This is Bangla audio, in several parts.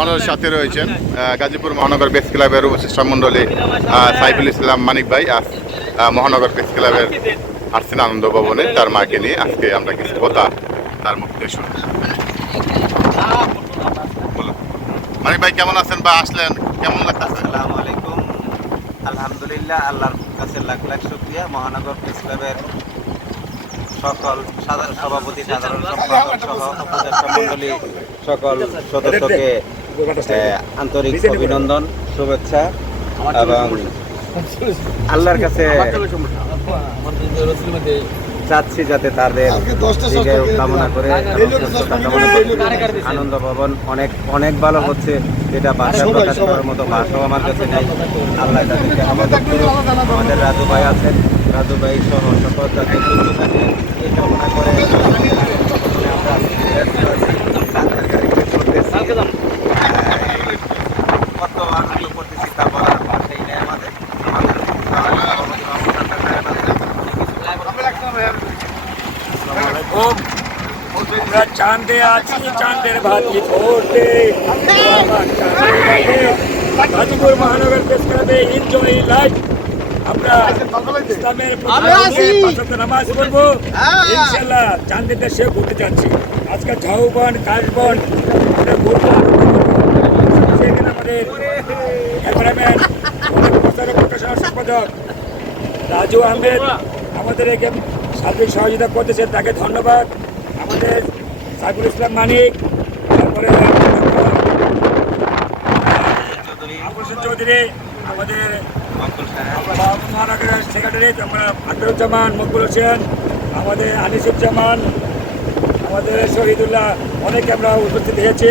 আমাদের সাথে রয়েছেন গাজীপুর মহানগর প্রেস ক্লাবের উপদেষ্টা মণ্ডলী সাইফুল ইসলাম মানিক ভাই আজ মহানগর প্রেস ক্লাবের আসছেন আনন্দ ভবনে তার মাকে নিয়ে আজকে আমরা কিছু কথা তার মুখ বলুন। মানিক ভাই, কেমন আছেন বা আসলেন? কেমন লাগতেছে? আসসালামু আলাইকুম আলহামদুলিল্লাহ, আল্লাহর কাছে লাখ লাখ শুক্রিয়া। মহানগর প্রেস ক্লাবের সকল সাধারণ সভাপতি, সাধারণ সম্পাদক সহ উপদেষ্টা মণ্ডলী সকল সদস্যকে আন্তরিক অভিনন্দন শুভেচ্ছা এবং আল্লাহর কাছে চাচ্ছি যাতে তাদের কামনা করে। আনন্দ ভবন অনেক অনেক ভালো হচ্ছে। এটা ভাষা প্রকাশ করার মতো ভাষাও আমার কাছে নেই। আল্লাহ তাদেরকে আমাদের আমাদের রাজু ভাই আছেন। রাজু ভাই সহ সকল এই কামনা করে সকলে আমরা রাতের গাড়িতে চলতেছি। কত আনন্দ করতেছি তা বলার ভাষাই নেই আমাদের আমাদের আমরা চাঁদে আছি চাঁদের ভাতি আমার গাজীপুর মহানগর ক্লাবে এনজয় লাইফ আমরা ইসলামের নামাজ পড়ব। ইনশাল্লাহ চাঁদের দেশে ঘুরতে যাচ্ছি। আজকে ঝাউবন কাশবন আমরা ঘুরবো। সেখানে আমাদের ক্যামেরাম্যান প্রচারক প্রকাশনা সম্পাদক রাজু আহমেদ আমাদের এখানে সার্বিক সহযোগিতা করতেছেন, তাকে ধন্যবাদ। আমাদের সাইফুল ইসলাম মানিক, তারপরে আকর্ষণ চৌধুরী, আমাদের মহানগরের সেক্রেটারি আমরা আখতারুজ্জামান মকবুল হোসেন, আমাদের আনিসুজ্জামান, আমাদের শহীদুল্লাহ, অনেকে আমরা উপস্থিত হয়েছি।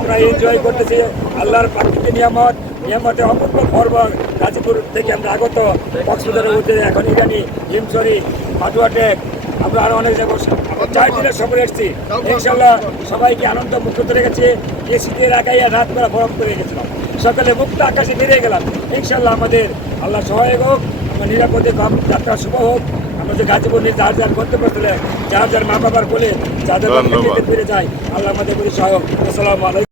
আমরা এনজয় করতেছি। আল্লাহর প্রাকৃতিক নিয়ামত নিয়ামতে অমূল্য পর্ব গাজীপুর থেকে আমরা আগত। কক্সবাজারের মধ্যে এখন ইরানি হিমসরি পাটুয়াটেক আমরা আরও অনেক জায়গায় চার দিনের সফরে এসেছি। ইনশাল্লাহ সবাইকে আনন্দ মুক্ত রেখেছি। এই শীতের লাগাইয়া রাত বেলা বরফ করে রেখেছিলাম সকালে মুক্ত আকাশে বেরিয়ে গেলাম। ইনশাল্লাহ আমাদের আল্লাহ সহায়ক হোক আমরা নিরাপদে কম যাত্রা শুভ হোক। আমরা যে গাজীপুর নিয়ে যার যার করতে পারছিল যার যার মা বাবার কোলে যার যার ফিরে যায় আল্লাহ আমাদের প্রতি সহায়ক আসসালামু আলাইকুম।